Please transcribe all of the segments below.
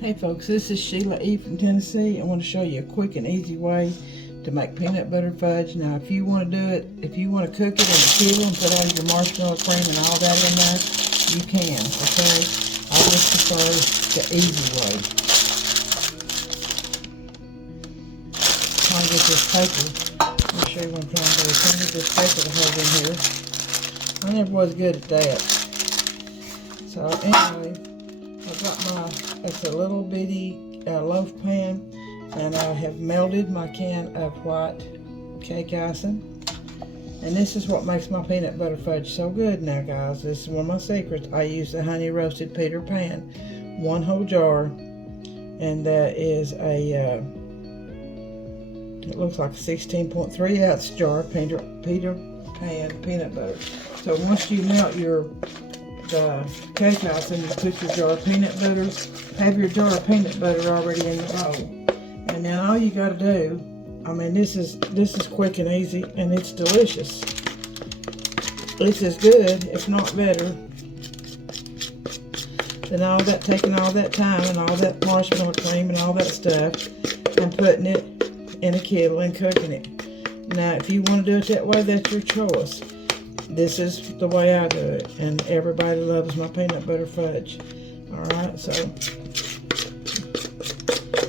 Hey folks, this is Sheila E. from Tennessee. I want to show you a quick and easy way to make peanut butter fudge. Now if you want to do it, if you want to cook it in a kettle and put all your marshmallow cream and all that in there, you can, okay? I just prefer the easy way. I'll get this paper. Let me show you what I'm trying to do. I'll get this paper to have in here. I never was good at that. So anyway, I've got it's a little bitty loaf pan, and I have melted my can of white cake icing. And this is what makes my peanut butter fudge so good now, guys. This is one of my secrets. I use the honey roasted Peter Pan, one whole jar, and that is a, it looks like a 16.3 ounce jar of Peter Pan peanut butter. So once you melt the cake icing, you put your jar of peanut butter, have your jar of peanut butter already in the bowl. And then all you gotta do, I mean, this is quick and easy, and it's delicious. It's as good, if not better, than taking all that time and all that marshmallow cream and all that stuff and putting it in a kettle and cooking it. Now, if you want to do it that way, that's your choice. This is the way I do it, and everybody loves my peanut butter fudge. Alright, so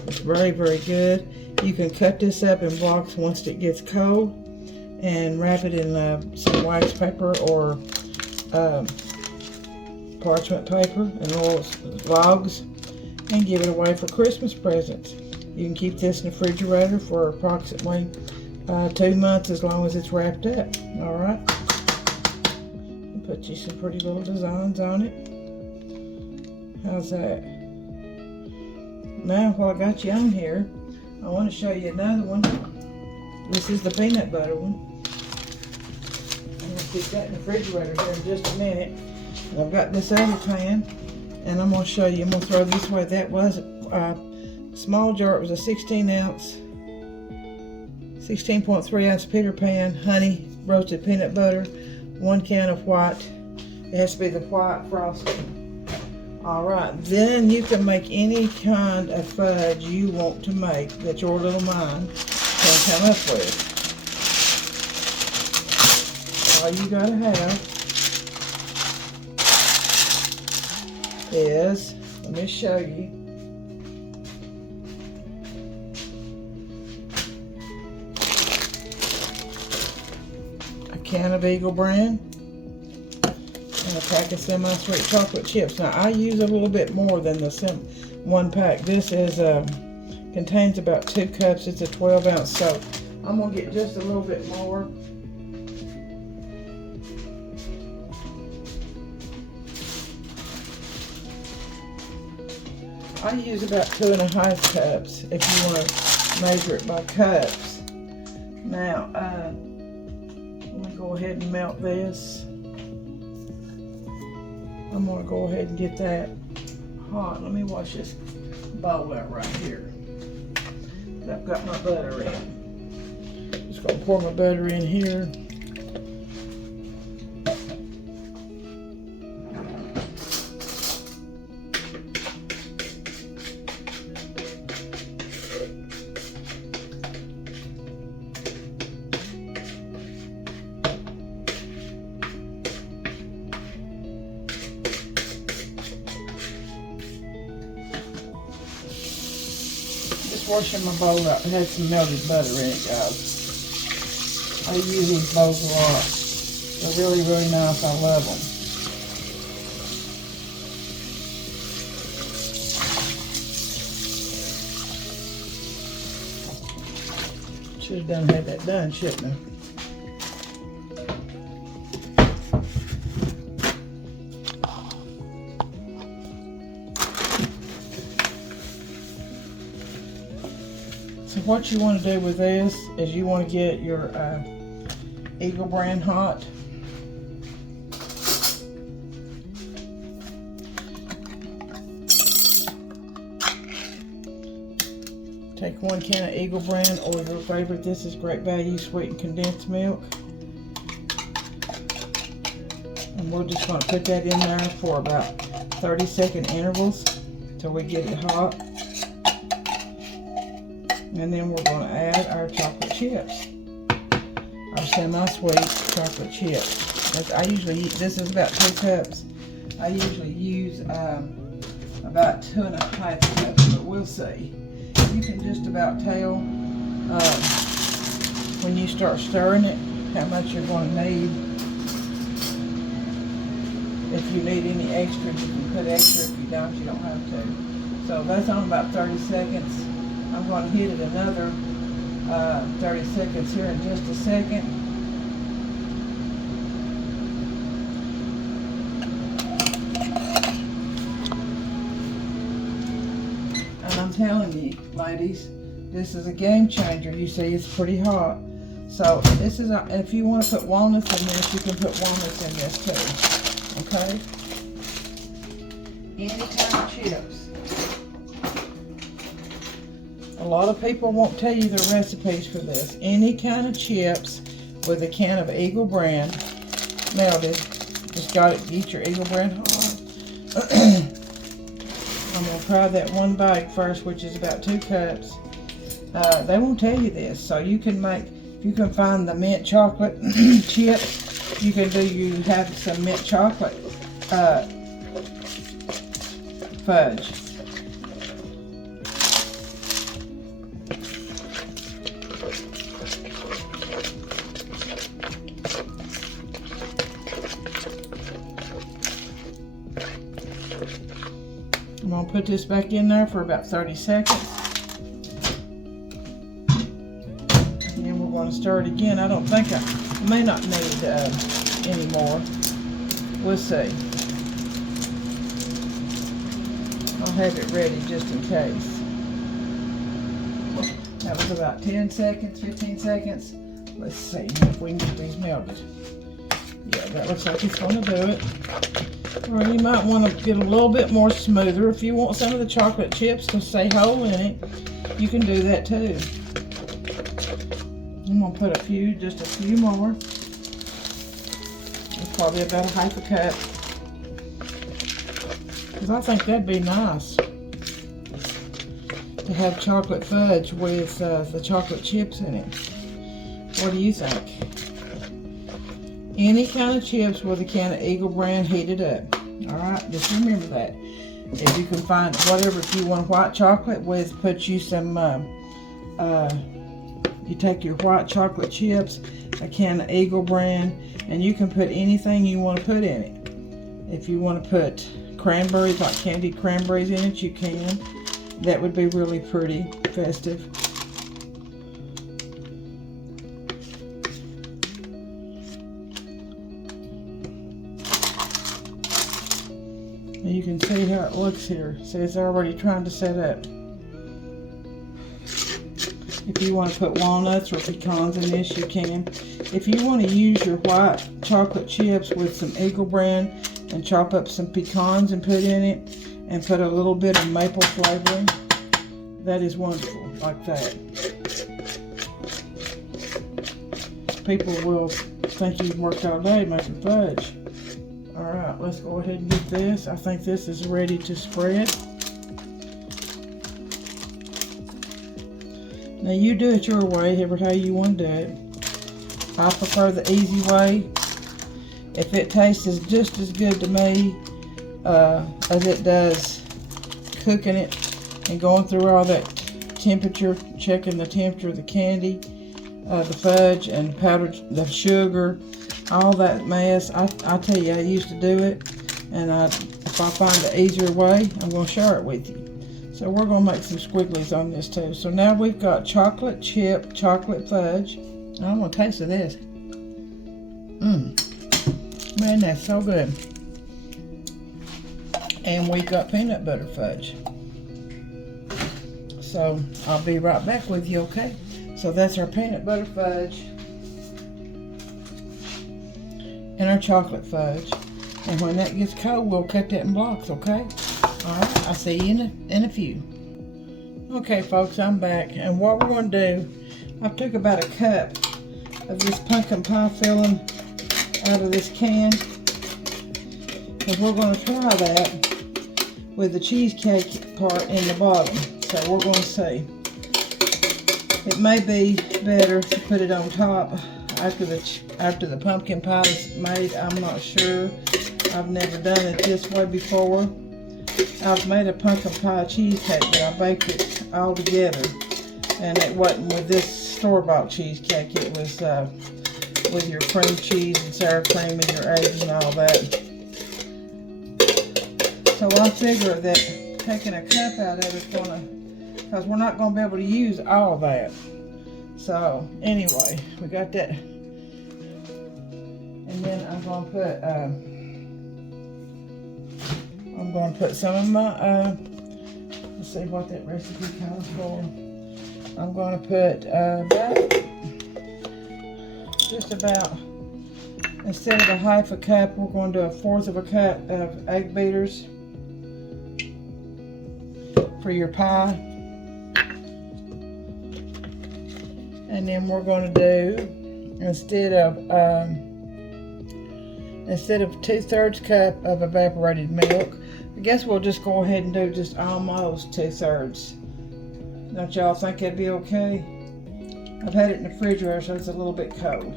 it's very, very good. You can cut this up in blocks once it gets cold and wrap it in some wax paper or parchment paper and little logs and give it away for Christmas presents. You can keep this in the refrigerator for approximately 2 months as long as it's wrapped up. Alright. Put you some pretty little designs on it. How's that? Now, while I got you on here, I want to show you another one. This is the peanut butter one. I'm going to stick that in the refrigerator here in just a minute. And I've got this other pan, and I'm going to show you. I'm going to throw this away. That was a small jar. It was a 16.3 ounce Peter Pan honey roasted peanut butter. 1 can of white. It has to be the white frosting. Alright, then you can make any kind of fudge you want to make that your little mind can come up with. All you gotta have is, let me show you. Can of Eagle brand and a pack of semi-sweet chocolate chips. Now I use a little bit more than the one pack. This is contains about 2 cups. It's a 12 ounce, so I'm gonna get just a little bit more. I use about 2.5 cups if you want to measure it by cups. Now let me go ahead and melt this. I'm going to go ahead and get that hot. Let me wash this bowl out right here. I've got my butter in. Just going to pour my butter in here. Washing my bowl up. It had some melted butter in it, guys. I use these bowls a lot. They're really, really nice. I love them. Should have had that done, shouldn't I? So what you want to do with this is you want to get your Eagle brand hot. Take 1 can of Eagle brand or your favorite. This is Great Value sweetened condensed milk. And we're just going to put that in there for about 30-second intervals. till we get it hot. And then we're going to add our chocolate chips, our semi-sweet chocolate chips. I usually, this is about 2 cups. I usually use about 2.5 cups, but we'll see. You can just about tell when you start stirring it how much you're going to need. If you need any extra, you can put extra. If you don't have to. So that's on about 30 seconds. I'm going to hit it another 30 seconds here in just a second. And I'm telling you, ladies, this is a game changer. You see, it's pretty hot. So this is, if you want to put walnuts in this, you can put walnuts in this too. Okay? Any kind of chips. A lot of people won't tell you the recipes for this. Any kind of chips with a can of Eagle brand melted. Just got to get your Eagle brand hot. I'm going to try that one bag first, which is about 2 cups. They won't tell you this. So you can make, if you can find the mint chocolate chip, you have some mint chocolate fudge. I'm going to put this back in there for about 30 seconds. And then we're going to stir it again. I don't think I may not need any more. We'll see. I'll have it ready just in case. That was about 10 seconds, 15 seconds. Let's see if we can get these melted. Yeah, that looks like it's going to do it. Or you might want to get a little bit more smoother. If you want some of the chocolate chips to stay whole in it, you can do that too. I'm going to put just a few more. It's probably about a half a cup. Because I think that'd be nice to have chocolate fudge with the chocolate chips in it. What do you think? Any kind of chips with a can of Eagle brand heated up. Alright, just remember that. If you can find whatever, if you want white chocolate with, put you some, you take your white chocolate chips, a can of Eagle brand, and you can put anything you want to put in it. If you want to put cranberries, like candied cranberries in it, you can. That would be really pretty, festive. You can see how it looks here. See, it's already trying to set up. If you want to put walnuts or pecans in this, you can. If you want to use your white chocolate chips with some Eagle brand and chop up some pecans and put in it, and put a little bit of maple flavoring, that is wonderful, like that. People will think you've worked all day making fudge. Alright, let's go ahead and get this. I think this is ready to spread. Now you do it your way, how you want to do it. I prefer the easy way. If it tastes just as good to me as it does cooking it and going through all that temperature, checking the temperature of the candy, the fudge and the sugar, all that mess. I tell you, I used to do it, and if I find the easier way, I'm going to share it with you. So we're going to make some squigglies on this too. So now we've got chocolate chip, chocolate fudge. I'm going to taste of this. Man, that's so good. And we've got peanut butter fudge. So I'll be right back with you, okay? So that's our peanut butter fudge and our chocolate fudge. And when that gets cold, we'll cut that in blocks, okay? Alright, I'll see you in a few. Okay, folks, I'm back. And what we're going to do, I took about a cup of this pumpkin pie filling out of this can. And we're going to try that with the cheesecake part in the bottom. So we're going to see. It may be better to put it on top after the pumpkin pie is made. I'm not sure. I've never done it this way before. I've made a pumpkin pie cheesecake, but I baked it all together. And it wasn't with this store-bought cheesecake. It was with your cream cheese and sour cream and your eggs and all that. So I figure that taking a cup out of it's gonna, because we're not gonna be able to use all of that. So anyway, we got that. And then I'm gonna put some of my let's see what that recipe calls for. I'm gonna put just about, instead of a half a cup, we're going to do a fourth of a cup of egg beaters for your pie. And then we're going to do, instead of 2/3 cup of evaporated milk, I guess we'll just go ahead and do just almost 2/3. Don't y'all think that'd be okay? I've had it in the refrigerator, so it's a little bit cold.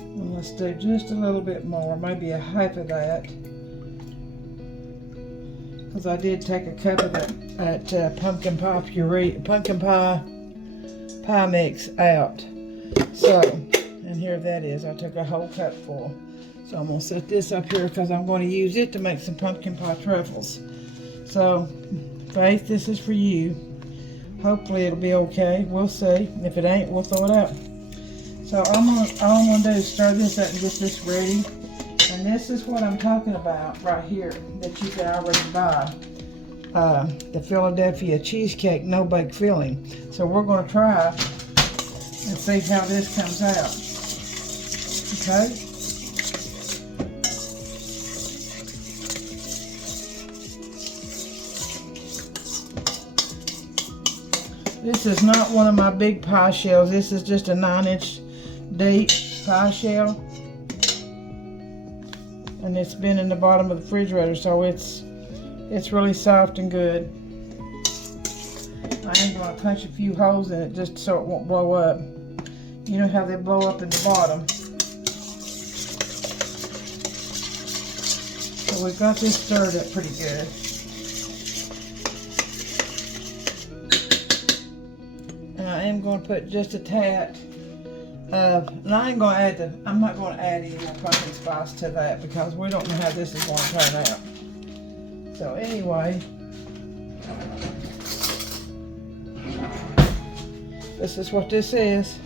And let's do just a little bit more, maybe a half of that. Because I did take a cup of that pumpkin pie puree, pumpkin pie mix out. So, and here that is. I took a whole cup full. So I'm going to set this up here because I'm going to use it to make some pumpkin pie truffles. So, Faith, this is for you. Hopefully it'll be okay. We'll see. If it ain't, we'll throw it out. So all I'm going to do is stir this up and get this ready. And this is what I'm talking about right here that you can already buy. The Philadelphia cheesecake no-bake filling. So we're going to try and see how this comes out. Okay? This is not one of my big pie shells. This is just a 9-inch deep pie shell. And it's been in the bottom of the refrigerator, so it's really soft and good. I am going to punch a few holes in it just so it won't blow up. You know how they blow up in the bottom. So we've got this stirred up pretty good. And I am going to put just a tad of, and I'm not going to add any more pumpkin spice to that because we don't know how this is going to turn out. So anyway, this is what this is.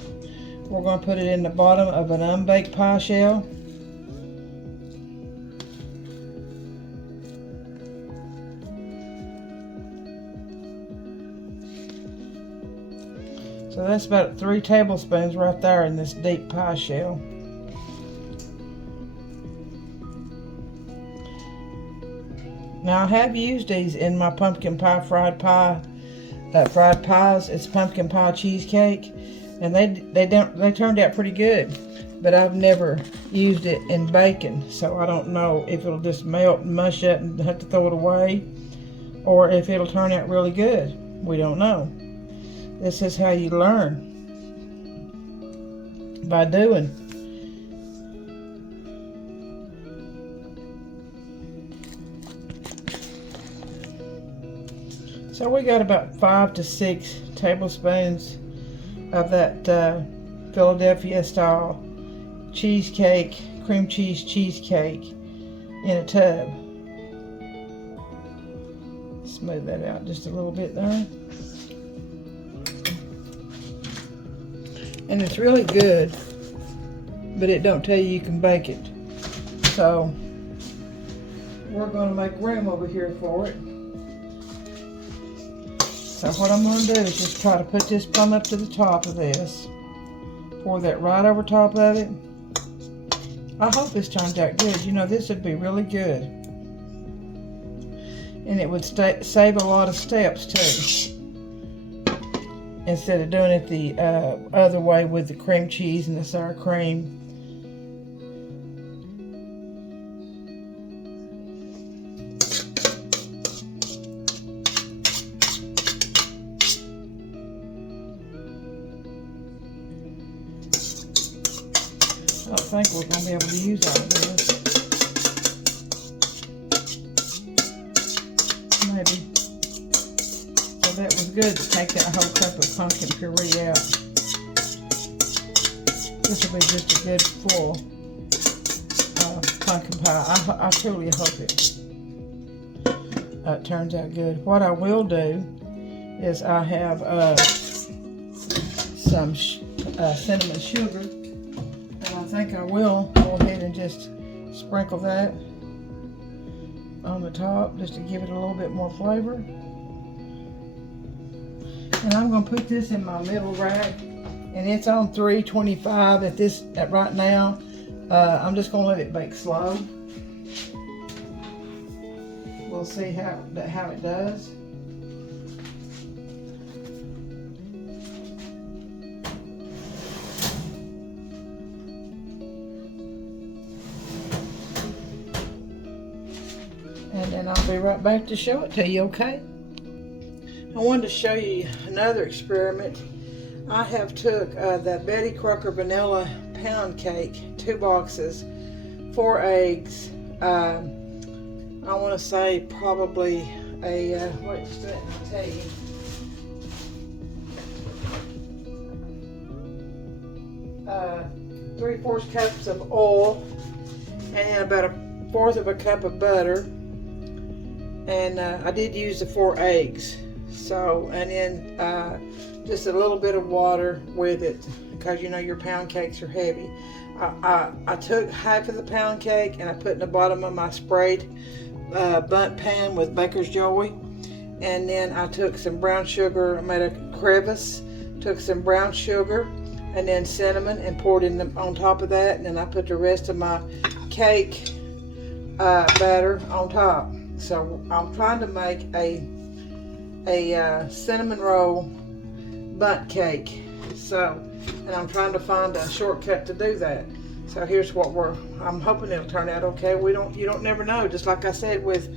We're going to put it in the bottom of an unbaked pie shell. So that's about 3 tablespoons right there in this deep pie shell. Now I have used these in my pumpkin pie fried pies. It's pumpkin pie cheesecake, and they turned out pretty good. But I've never used it in bacon, so I don't know if it'll just melt and mush up and have to throw it away, or if it'll turn out really good. We don't know. This is how you learn, by doing. So we got about 5 to 6 tablespoons of that Philadelphia style cheesecake, cream cheese cheesecake in a tub. Smooth that out just a little bit there. And it's really good, but it don't tell you can bake it. So we're going to make room over here for it. So what I'm going to do is just try to put this plumb up to the top of this. Pour that right over top of it. I hope this turns out good. You know, this would be really good. And it would save a lot of steps too. Instead of doing it the other way with the cream cheese and the sour cream. think we're going to be able to use all of this. Maybe. So that was good to take that whole cup of pumpkin puree out. This will be just a good full pumpkin pie. I truly hope it turns out good. What I will do is I have some cinnamon sugar, and I think I will go ahead and just sprinkle that on the top just to give it a little bit more flavor. And I'm going to put this in my middle rack, and it's on 325 at right now. I'm just going to let it bake slow. We'll see how it does. And then I'll be right back to show it to you, okay? I wanted to show you another experiment. I have took that Betty Crocker vanilla pound cake, 2 boxes, 4 eggs. I want to say probably a, wait just a minute, I'll tell you. Uh, 3/4 cups of oil, and about 1/4 of a cup of butter. And I did use the 4 eggs. So, and then just a little bit of water with it, because you know your pound cakes are heavy. I took half of the pound cake and I put in the bottom of my sprayed bundt pan with baker's joy. And then I took some brown sugar, I made a crevice, took some brown sugar and then cinnamon and poured in on top of that. And then I put the rest of my cake batter on top. So I'm trying to make a cinnamon roll bundt cake. So, and I'm trying to find a shortcut to do that. So here's what I'm hoping it'll turn out okay. You don't never know. Just like I said with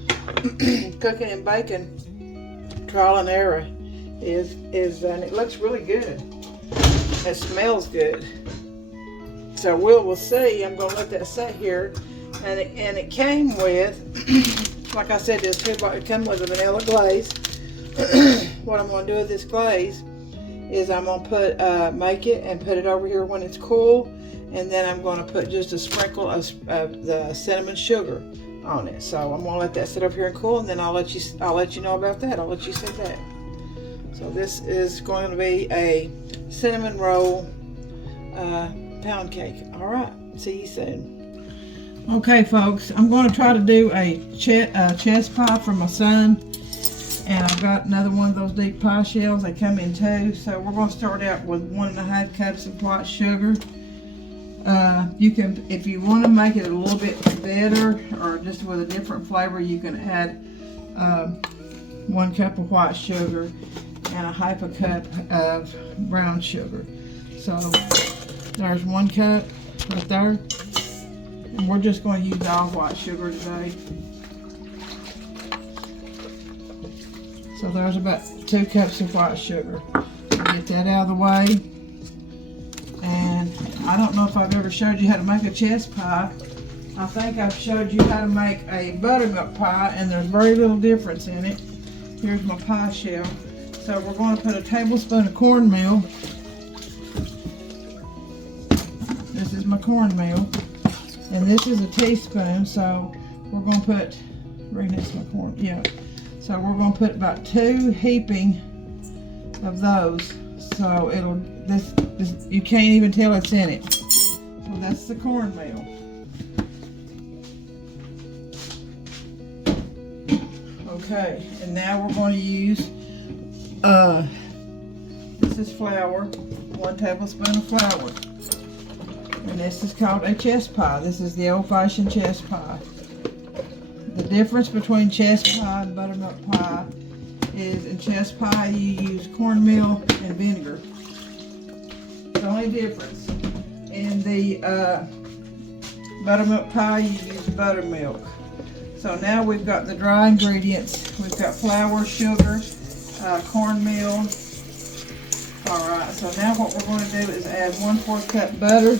cooking and baking, trial and error is and it looks really good. It smells good. So we'll see. I'm gonna let that sit here, and it came with. Like I said, it comes with a vanilla glaze. What I'm going to do with this glaze is I'm going to make it and put it over here when it's cool, and then I'm going to put just a sprinkle of the cinnamon sugar on it. So I'm going to let that sit over here and cool, and then I'll let you know about that. I'll let you see that. So this is going to be a cinnamon roll pound cake. All right, see you soon. Okay, folks, I'm going to try to do a chest pie for my son, and I've got another one of those deep pie shells. They come in 2, so we're going to start out with 1.5 cups of white sugar. You can, if you want to make it a little bit better or just with a different flavor, you can add 1 cup of white sugar and 1/2 cup of brown sugar. So there's 1 cup right there. And we're just going to use all white sugar today. So there's about 2 cups of white sugar. Get that out of the way. And I don't know if I've ever showed you how to make a chest pie. I think I've showed you how to make a buttermilk pie, and there's very little difference in it. Here's my pie shell. So we're going to put a tablespoon of cornmeal. This is my cornmeal. And this is a teaspoon, so we're going to put, So we're going to put about 2 heaping of those. So this you can't even tell it's in it. So that's the cornmeal. Okay, and now we're going to use, this is flour, 1 tablespoon of flour. And this is called a chest pie. This is the old-fashioned chest pie. The difference between chest pie and buttermilk pie is in chest pie you use cornmeal and vinegar. The only difference. In the buttermilk pie you use buttermilk. So now we've got the dry ingredients. We've got flour, sugar, cornmeal. Alright, so now what we're going to do is add 1/4 cup butter.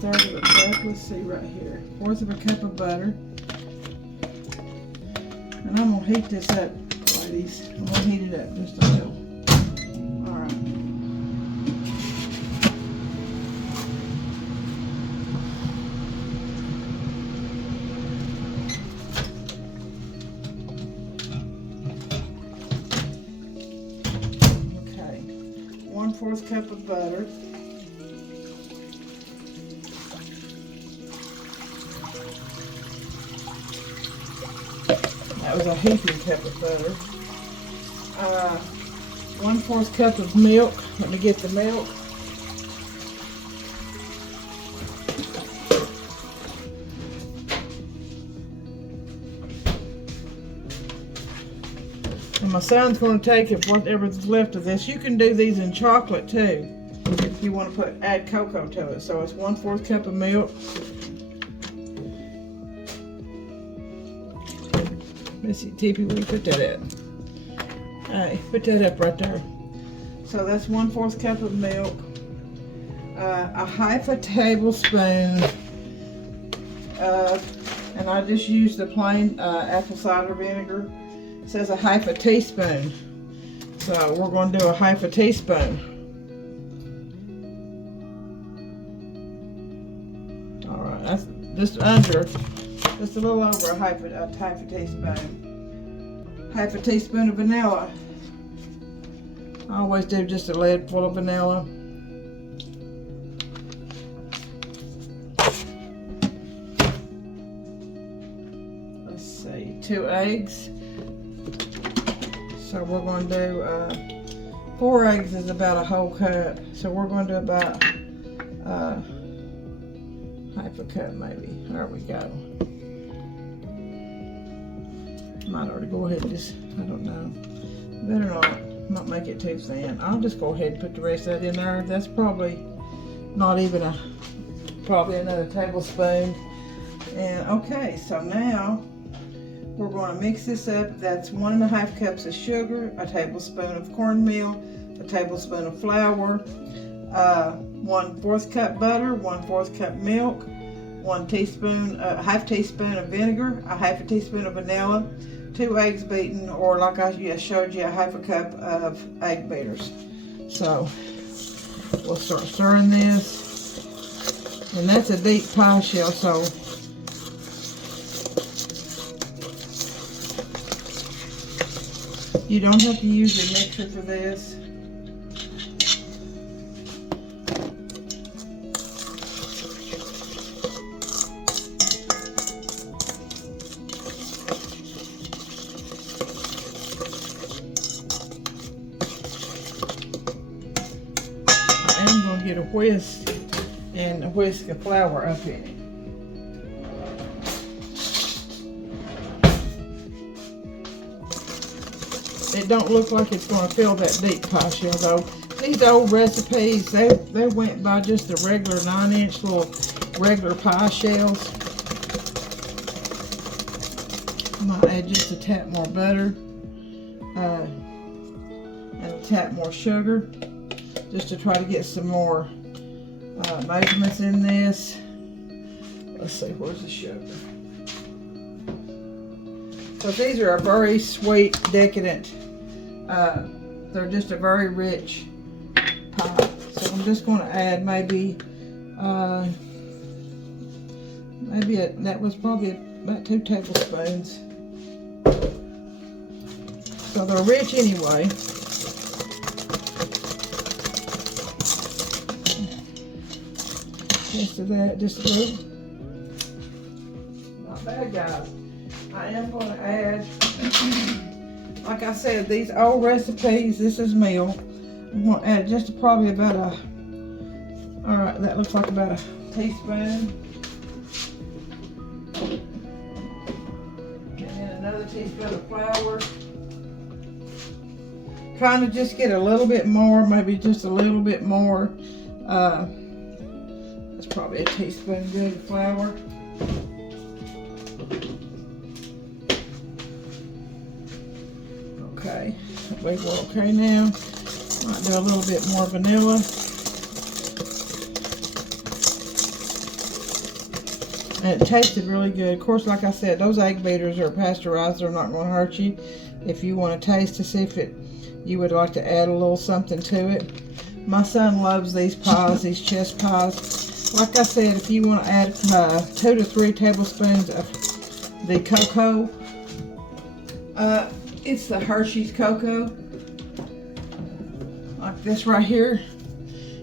1/3 of a cup. Let's see right here. 1/4 of a cup of butter. And I'm gonna heat this up, ladies. I'm gonna heat it up just a little. All right. Okay. 1/4 cup of butter. That was a heaping cup of butter. 1/4 cup of milk. Let me get the milk. And my son's going to take it, whatever's left of this. You can do these in chocolate too, if you want to add cocoa to it. So it's 1/4 cup of milk. Let's see, TP, where you put that at? Alright, put that up right there. So that's 1/4 cup of milk. A 1/2 tablespoon and I just used the plain apple cider vinegar. It says a 1/2 teaspoon. So we're going to do a 1/2 teaspoon. Alright, that's just a little over a 1/2 teaspoon. 1/2 teaspoon of vanilla. I always do just a lid full of vanilla. Let's see, 2 eggs. So we're going to do 4 eggs is about a whole cup. So we're going to do about 1/2 cup maybe. There we go. Might already go ahead and just, I don't know. Better not make it too thin. I'll just go ahead and put the rest of that in there. That's probably not even probably another tablespoon. And okay, so now we're going to mix this up. That's 1 1/2 cups of sugar, a tablespoon of cornmeal, a tablespoon of flour, 1/4 cup butter, 1/4 cup milk, 1 teaspoon, 1/2 teaspoon of vinegar, a 1/2 teaspoon of vanilla, 2 eggs beaten, or like I showed you, a 1/2 cup of egg beaters. So we'll start stirring this. And that's a deep pie shell, so you don't have to use your mixer for this. I'm going to get a whisk and a whisk of flour up in it. It don't look like it's going to fill that deep pie shell though. These old recipes, they went by just the regular 9-inch little regular pie shells. I might add just a tap more butter and a tap more sugar, just to try to get some more measurements in this. Let's see, where's the sugar? So these are a very sweet, decadent, they're just a very rich pie. So I'm just going to add maybe that was probably about 2 tablespoons. So they're rich anyway. Just of that, just a little. Not bad, guys. I am going to add, like I said, these old recipes, this is meal. I'm going to add just probably about alright, that looks like about a teaspoon. And then another teaspoon of flour. Trying to just get a little bit more, maybe just a little bit more. That's probably a teaspoon good of flour. Okay, I believe we're okay now. Might do a little bit more vanilla. And it tasted really good. Of course, like I said, those egg beaters are pasteurized. They're not going to hurt you. If you want to taste to see if you would like to add a little something to it. My son loves these pies, these chest pies. Like I said, if you want to add 2 to 3 tablespoons of the cocoa, it's the Hershey's cocoa, like this right here.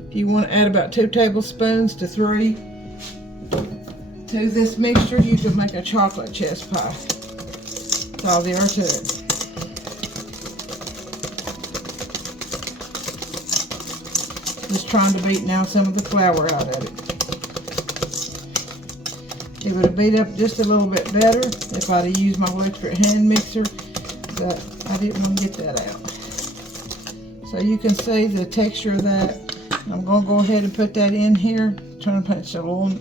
If you want to add about 2 tablespoons to 3 to this mixture, you can make a chocolate chest pie. That's all there to it. Just trying to beat now some of the flour out of it. It would have beat up just a little bit better if I'd have used my electric hand mixer, but I didn't want to get that out. So you can see the texture of that. I'm going to go ahead and put that in here. Trying to punch a little.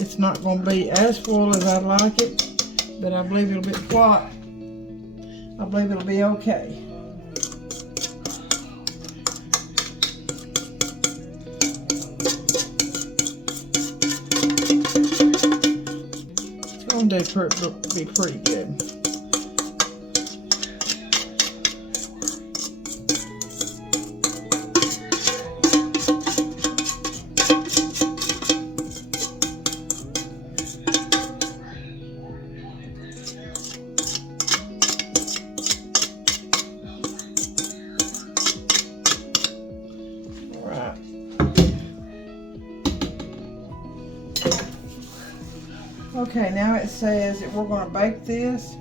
It's not going to be as full as I'd like it, but I believe it'll be what? I believe it'll be okay. It's going to be pretty good. Okay, now it says that we're going to bake this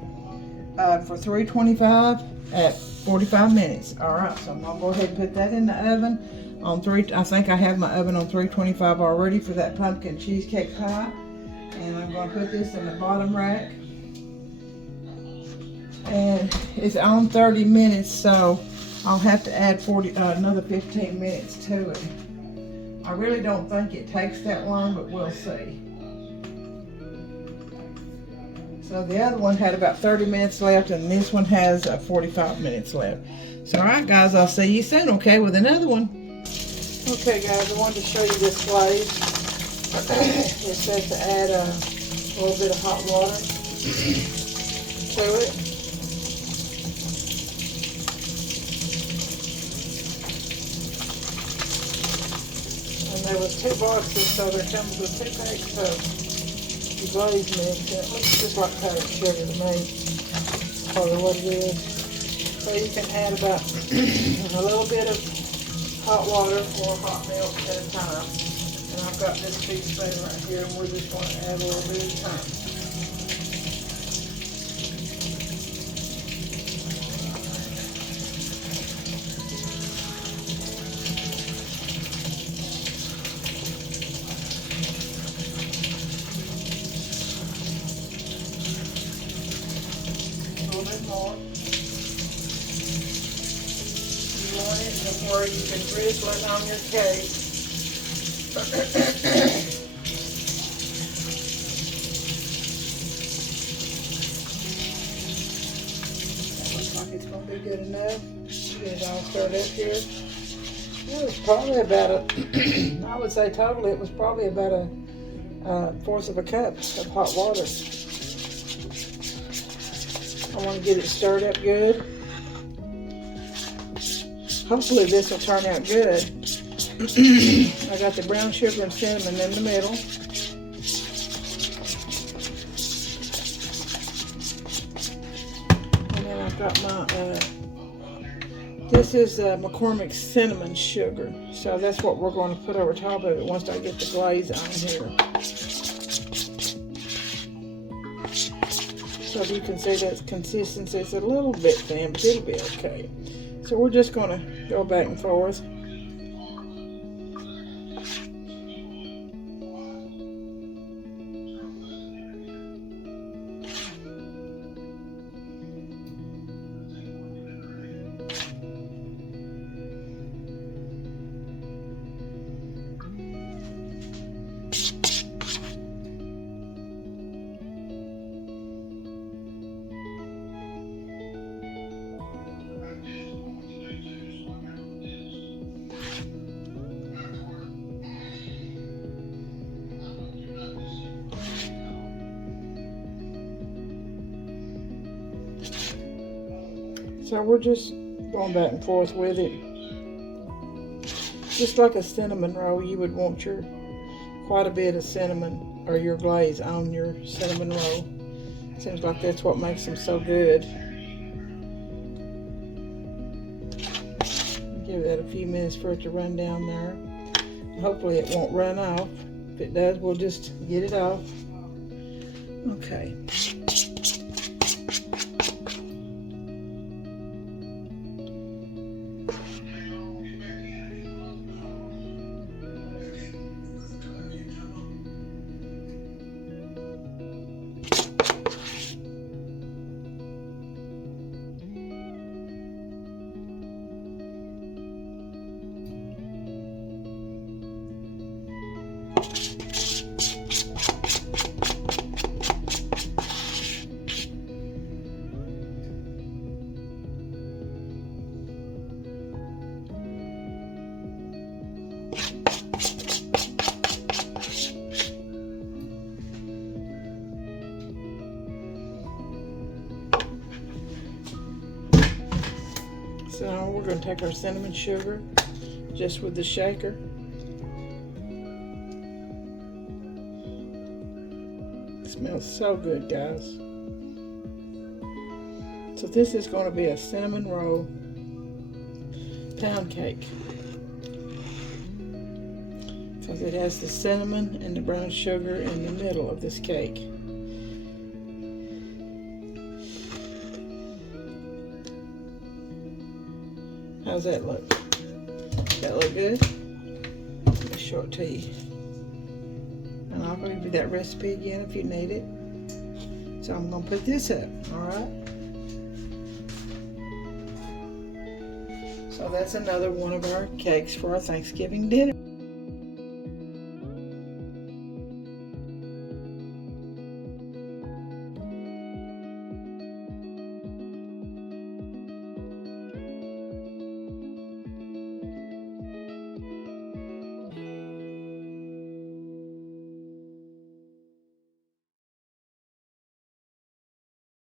for 325 at 45 minutes. Alright, so I'm going to go ahead and put that in the oven on I think I have my oven on 325 already for that pumpkin cheesecake pie. And I'm going to put this in the bottom rack. And it's on 30 minutes, so I'll have to add another 15 minutes to it. I really don't think it takes that long, but we'll see. So the other one had about 30 minutes left, and this one has 45 minutes left. So, all right, guys, I'll see you soon, okay, with another one. Okay, guys, I wanted to show you this glaze. It says to add a little bit of hot water to it. And there was 2 boxes, so there comes with 2 packs of glaze mix. It looks just like powdered sugar to me. That's probably what it is. So you can add about a little bit of hot water or hot milk at a time. And I've got this teaspoon right here, and we're just going to add a little bit at a time. More. You want it before you can drizzle it on your cake. That looks like it's going to be good enough. Get it all stirred up here. It was probably about I would say total it was probably about a 1/4 of a cup of hot water. I want to get it stirred up good. Hopefully this will turn out good. I got the brown sugar and cinnamon in the middle. And then I've got my, this is McCormick's cinnamon sugar. So that's what we're going to put over top of it once I get the glaze on here. So you can see that consistency is a little bit thin, but it'll be okay. So we're just going to go back and forth. So we're just going back and forth with it. Just like a cinnamon roll, you would want quite a bit of cinnamon or your glaze on your cinnamon roll. Seems like that's what makes them so good. Give that a few minutes for it to run down there. Hopefully it won't run off. If it does, we'll just get it off. Okay. So we're going to take our cinnamon sugar just with the shaker. It smells so good, guys. So this is going to be a cinnamon roll pound cake, because it has the cinnamon and the brown sugar in the middle of this cake. How's that look? That look good? Let me show it to you. And I'll give you that recipe again if you need it. So I'm going to put this up, alright? So that's another one of our cakes for our Thanksgiving dinner.